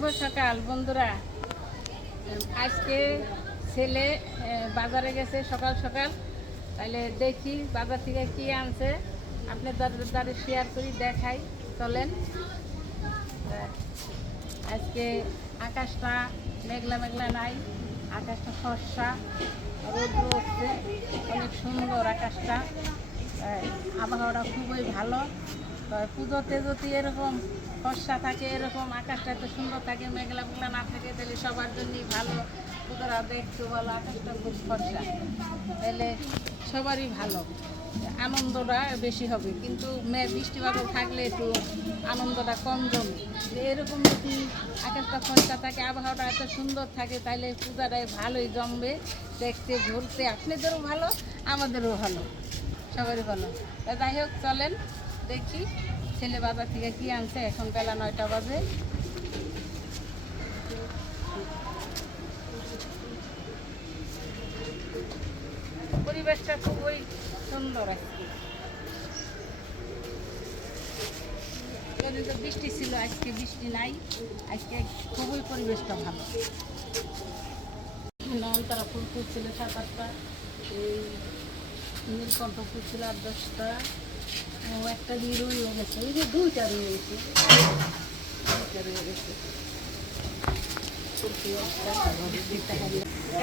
শুভ সকাল বন্ধুরা। আজকে ছেলে বাজারে গেছে সকাল সকাল, তাহলে দেখি বাজার থেকে কি আনছে আপনাদের দ্বারা শেয়ার করি, দেখাই। চলেন। আজকে আকাশটা মেঘলা মেঘলা নাই, আকাশটা ফর্সা, রৌদ্র উঠছে, অনেক সুন্দর আকাশটা, আবহাওয়াটা খুবই ভালো। পুজোতে যদি এরকম ফর্সা থাকে, এরকম আকাশটা এত সুন্দর থাকে, মেঘলা মেঘলা না থাকে, তাহলে সবার জন্যই ভালো। পুজোরা দেখতে ভালো, আকাশটা খুব ফর্সা, তাহলে সবারই ভালো, আনন্দটা বেশি হবে। কিন্তু বৃষ্টি বাদল থাকলে একটু আনন্দটা কম জমে। এরকম যদি আকাশটা ফর্সা থাকে, আবহাওয়াটা এত সুন্দর থাকে, তাহলে পূজাটাই ভালোই জমবে, দেখতে ঘুরতে আপনাদেরও ভালো, আমাদেরও ভালো, সবারই ভালো। যাই হোক, চলেন দেখি ছেলে বাজার থেকে কি আনছে। এখন বেলা 9টা বাজে। পরিবেশটা খুবই সুন্দর। আজকে তো বৃষ্টি ছিল, আজকে বৃষ্টি নাই, আজকে খুবই পরিবেশটা ভালো। নয়নতারা ফুল ফুটছিল 7-8টা, এই নীলকণ্ঠ ফুল ছিল 8-10টা, একটা দিয়ে রয়ে গেছে, এই যে 2টা রয়ে গেছে,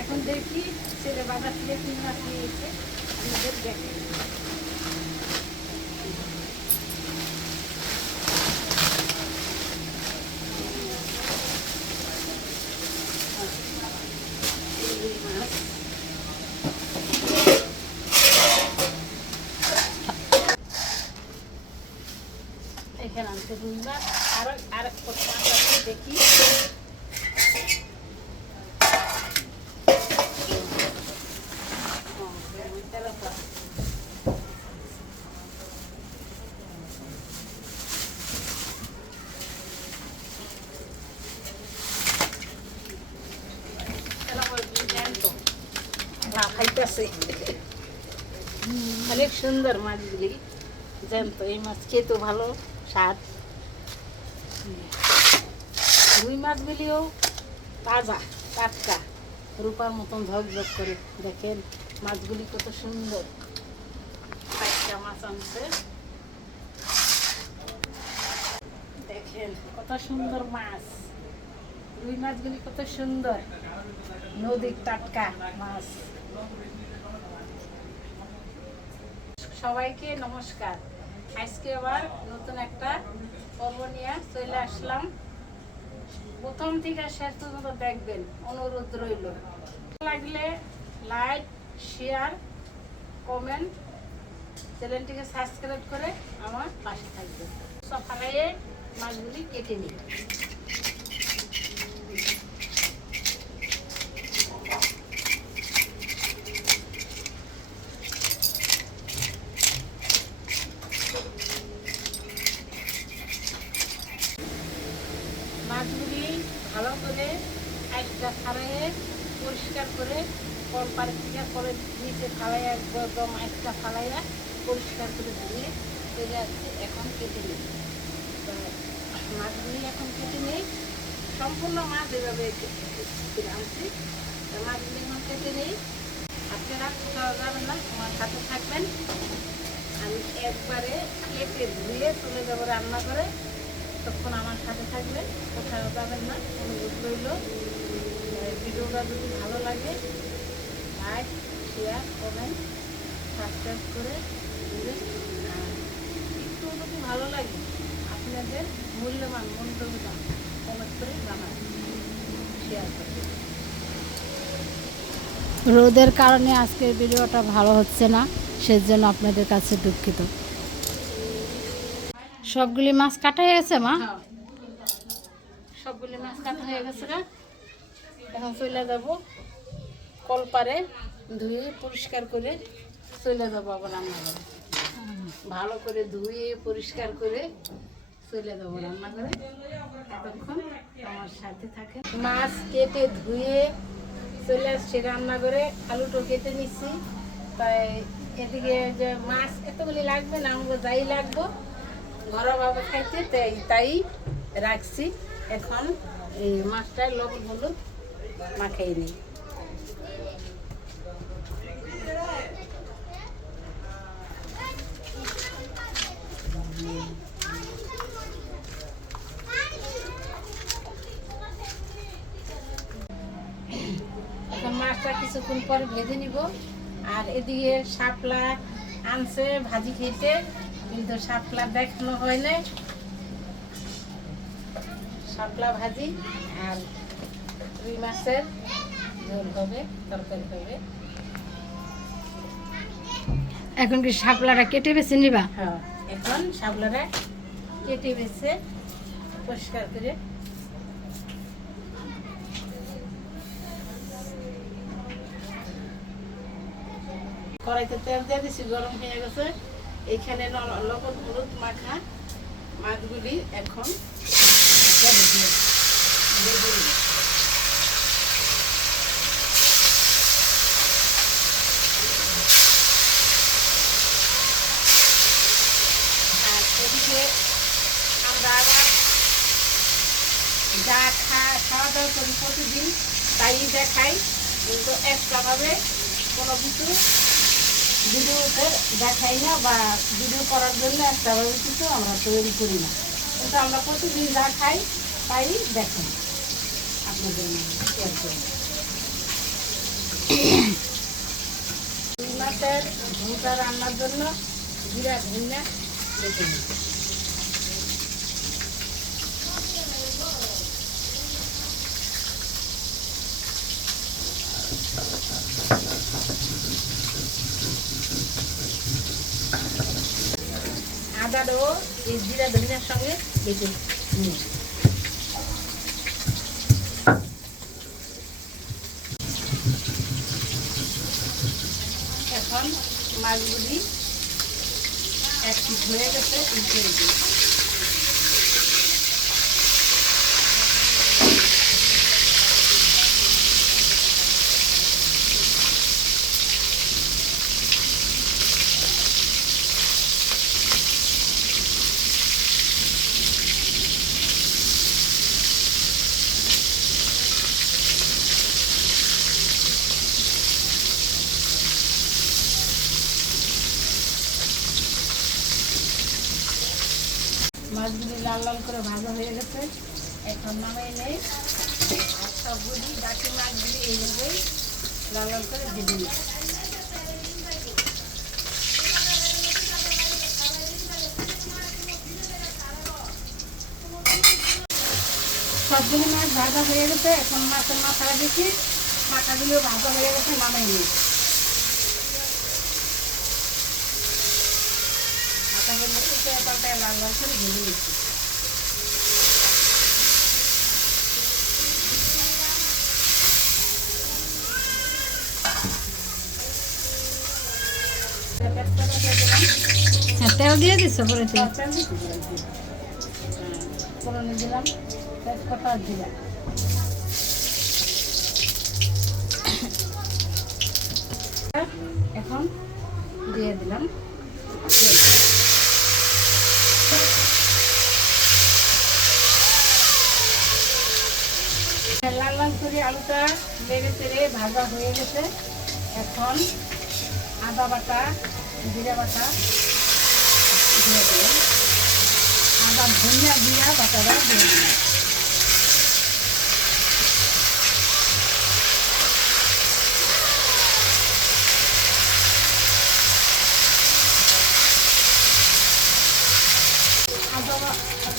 এখন দেখি ছেলে বাজার থেকে কি মাছ নিয়ে এসে আমাদের দেখে। এখানে আনছে রুই মাছ, আর দেখি খাইতেছে। অনেক সুন্দর মাছগুলি, জ্যান্ত। এই মাছ খেতে ভালো স্বাদ। রুই মাছগুলিও তাজা টাটকা, রূপার মতন ঝকঝক করে। দেখেন মাছগুলি কত সুন্দর, টাটকা মাছ আনছে। দেখেন কত সুন্দর মাছ, রুই মাছগুলি কত সুন্দর, নদীর টাটকা মাছ। সবাইকে নমস্কার। আজকে আবার নতুন একটা পর্ব নিয়ে চলে আসলাম। প্রথম থেকে শেষ পর্যন্ত দেখবেন, অনুরোধ রইল। লাগলে লাইক, শেয়ার, কমেন্ট, চ্যানেলটিকে সাবস্ক্রাইব করে আমার পাশে থাকবেন। সব ফালাইয়ে মাছগুলি কেটে নিই। মাছগুলি ভালো করে একটা ফালাইয়ে পরিষ্কার করে, কলপার থেকে করে নিচে ফালাইয়া, একদম একটা ফালাইয়া পরিষ্কার করে ধুয়ে চলে আসছে। এখন কেটে নিই মাছগুলি, এখন কেটে নিই। সম্পূর্ণ মাছ এভাবে আনছি, মাছগুলি এখন কেটে নিই। আপনারা কোথাও যাবেন না, আমার সাথে থাকবেন। আমি একবারে কেটে ধুয়ে চলে যাবো রান্না করে, তখন আমার সাথে থাকবেন, কোথাও যাবেন না, অনুরোধ রইল। ভিডিওটা যদি ভালো লাগে লাইক, শেয়ার, কমেন্ট, সাবস্ক্রাইব করে দেবেন। একটু যদি ভালো লাগে আপনাদের মূল্যবান মন্তব্যটা কমেন্ট করে জানাবেন, শেয়ার করবেন। রোদের কারণে আজকের ভিডিওটা ভালো হচ্ছে না, সেজন্য আপনাদের কাছে দুঃখিত। সবগুলি মাছ কাটা হয়ে গেছে মা? সবগুলি মাছ কাটা হয়ে গেছে। এখন চলে যাব কলপারে, ধুয়ে পরিষ্কার করে চলে যাবো আবার রান্নাঘরে। ভালো করে ধুয়ে পরিষ্কার করে চলে যাবো রান্নাঘরে। এতক্ষণ আমার সাথে থাকে। মাছ কেটে ধুয়ে চলে আসছি রান্নাঘরে, আলুটো কেটে নিচ্ছি। তাই এদিকে যে মাছ এতগুলি লাগবে না, আমাকে যাই লাগবো ঘরোয়াভাবে খাইতে, তাই রাখছি। এখন এই মাছটায় লবণ হলুদ মাখিয়ে নিই। এখন মাছটা কিছুক্ষণ পরে ভেজে নিব। আর এদিকে শাপলা আনছে ভাজি খেতে, কিন্তু শাপলা দেখানো হয় না। শাপলা ভাজি আর রুই মাছের ঝোল হবে, তরকারি হবে। এখন কি শাপলাটা কেটে বেছে নিবা? হ্যাঁ, এখন শাপলাটা কেটে বেছে পরিষ্কার করে কড়াইতে তেল দিয়ে দিছি, গরম হয়ে গেছে। এইখানে লবণ হলুদ মাখা মাছগুলি এখন তেলে দিয়ে দিই। আর এদিকে আমরা আবার যা খাওয়া দাওয়া করি প্রতিদিন তাই দেখাই, কিন্তু এক্সট্রাভাবে কোনো কিছু ভিডিওতে দেখাই না, বা ভিডিও করার জন্য এক্সট্রাভাবে কিছু আমরা তৈরি করি না। কিন্তু আমরা প্রতিদিন যা খাই তাই দেখেন আপনাদের শেয়ার করি। রুই মাছের ঝোলটা রান্নার জন্য জিরা ধনিয়া বেটে নিই। আদারও এই জিরা ধনিয়ার সঙ্গে বেটে নিই। এখন মাছগুলি এক পিস হয়ে গেছে, উঠিয়ে দিই। মাছগুলি লাল লাল করে ভাজা হয়ে গেছে, এখন নামাই নেই। আর সবগুলি বাকি মাছগুলি এইভাবেই লাল লাল করে ভেজে নিই। সবগুলি মাছ ভাজা হয়ে গেছে, এখন মাছের মাথাটা দেখি মাথাগুলিও ভাজা হয়ে গেছে, নামাই নিই। মাথাগুলো উল্টে পাল্টায় লাল লাল করে ভেজে নিচ্ছি। তেল দিয়ে দিচ্ছ পরে? ফোড়নে দিলাম তেজপাতা আর জিরা। এখন দিয়ে দিলাম লাল লাল করে আলুটা নেড়ে চেড়ে ভাজা হয়ে গেছে। এখন আদা বাটা জিরা বাটা দিয়ে দিলাম, আবার ধনিয়া জিরা বাটাটা দিয়ে দিলাম।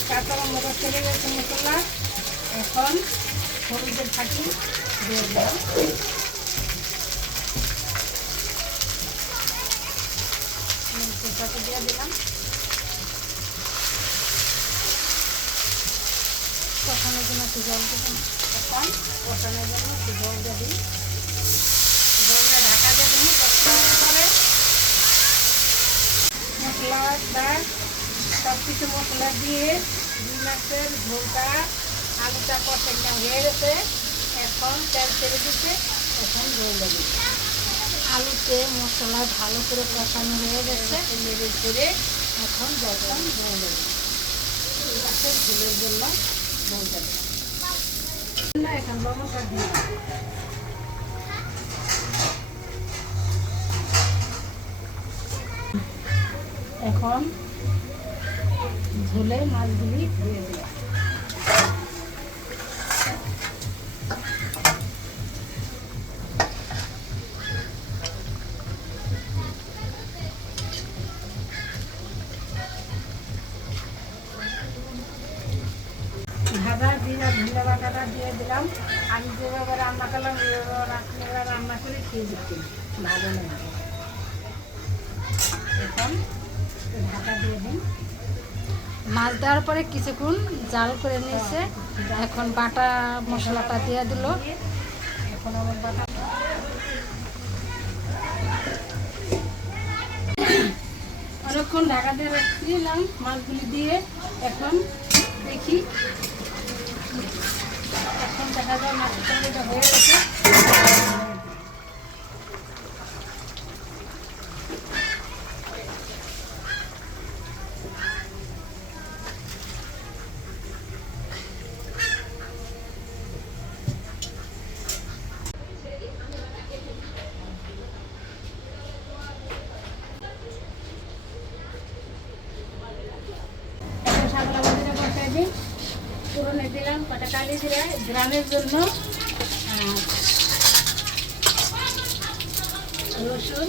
কাঁচা লঙ্কা ছেড়ে গেছে মশলা, এখন হলুদের ফাঁকি দিয়ে দিলাম। তেজপাতা দিয়ে দিলাম। কষানোর জন্য একটু জল দেবেন, এখন কষানোর জন্য একটু জল দিয়ে দিই। জলটা ঢাকা দিয়ে দিই। করে মশলাটা সব কিছু মশলা দিয়ে রুই মাছের ঝোলটা আলুটা কষানো হয়ে গেছে, এখন তেল ছেড়ে দিচ্ছে, এখন ঝোল দেবে। আলুতে মশলা ভালো করে কষানো হয়ে গেছে, নেড়ে ছেড়ে এখন যখন ঝোল দেবে, মাছের ঝোলের জন্য ঝোল দেবে। এখন লবণটা দিয়ে দিই। এখন ঝোলে মাছগুলি দিয়ে দিলাম। ভাজা জিরা ধনে বাটাটা দিয়ে দিলাম। আমি যেভাবে রান্না করলাম এইভাবে রান্না করে খেয়ে দিচ্ছি, ভালো লাগে। এখন ঢাকা দিয়ে দিন। মাছ দেওয়ার পরে কিছুক্ষণ জাল করে নিয়েছে, এখন বাটা মশলাটা দিয়ে দিল। এখন আমার বাটা অনেকক্ষণ ঢাকা দিয়ে রাখছিলাম মাছগুলি দিয়ে। এখন দেখি, এখন দেখা যায় মাছের তরকারিটা হয়ে গেছে। এখন শাপলা ভাজিটা বসাই দিই। পুরনে দিলাম কটা কালি জিরা গ্রামের জন্য, রসুন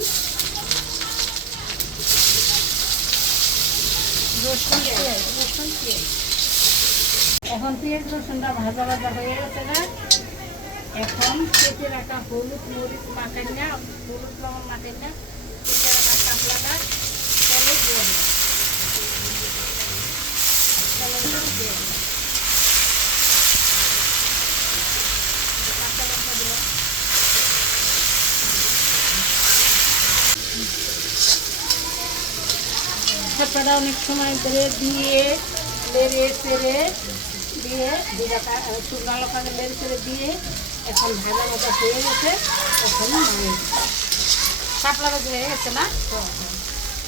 রসুন পেঁয়াজ। এখন পেঁয়াজ রসুনটা ভাজা ভাজা হয়ে গেছে না, এখন কেটে রাখা হলুদ মরিচ মাখাই না, হলুদ লবণ মাখাই না, কেটে রাখা শাপলাটা তেলে দিয়ে দিলাম। তেলে দিয়ে দিলাম। কাঁচা লঙ্কা দিলাম। শাপলাটা অনেক সময় ধরে দিয়ে লেড়ে চেড়ে দিয়ে শুকনো লঙ্কাকে লেড়ে চেড়ে দিয়ে এখন ভাজা ভাজা হয়ে গেছে। এখন নামিয়ে দিই। শাপলা ভাজি হয়ে গেছে না?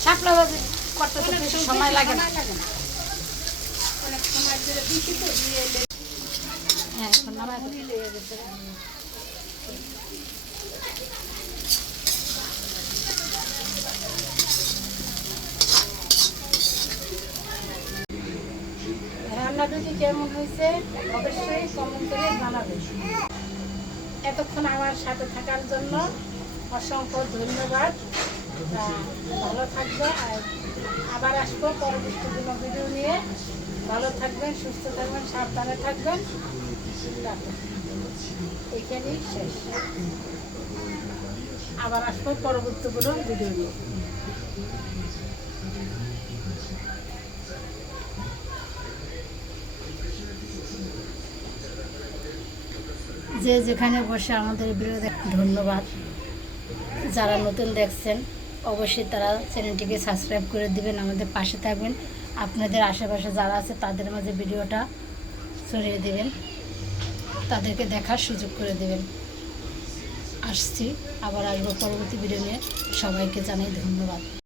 শাপলা ভাজি করতে তো বেশি সময় লাগে না। অনেক সময় ধরে দিচ্ছি তো দিয়ে হ্যাঁ, এখন নামাই দিই। লেগে গেছে। রান্নাটা কি কেমন হয়েছে অবশ্যই কমেন্ট করে জানাবেন। এতক্ষণ আমার সাথে থাকার জন্য অসংখ্য ধন্যবাদ। ভালো থাকবে, আর আবার আসবো পরবর্তী কোনো ভিডিও নিয়ে। ভালো থাকবেন, সুস্থ থাকবেন, সাবধানে থাকবেন। এইখানেই শেষ। আবার আসবো পরবর্তী কোনো ভিডিও নিয়ে। যে যেখানে বসে আমাদের ভিডিও ধন্যবাদ। যারা নতুন দেখছেন অবশ্যই তারা চ্যানেলটিকে সাবস্ক্রাইব করে দিবেন, আমাদের পাশে থাকবেন। আপনাদের আশেপাশে যারা আছে তাদের মাঝে ভিডিওটা ছড়িয়ে দেবেন, তাদেরকে দেখার সুযোগ করে দেবেন। আসছি, আবার আসবো পরবর্তী ভিডিও নিয়ে। সবাইকে জানাই ধন্যবাদ।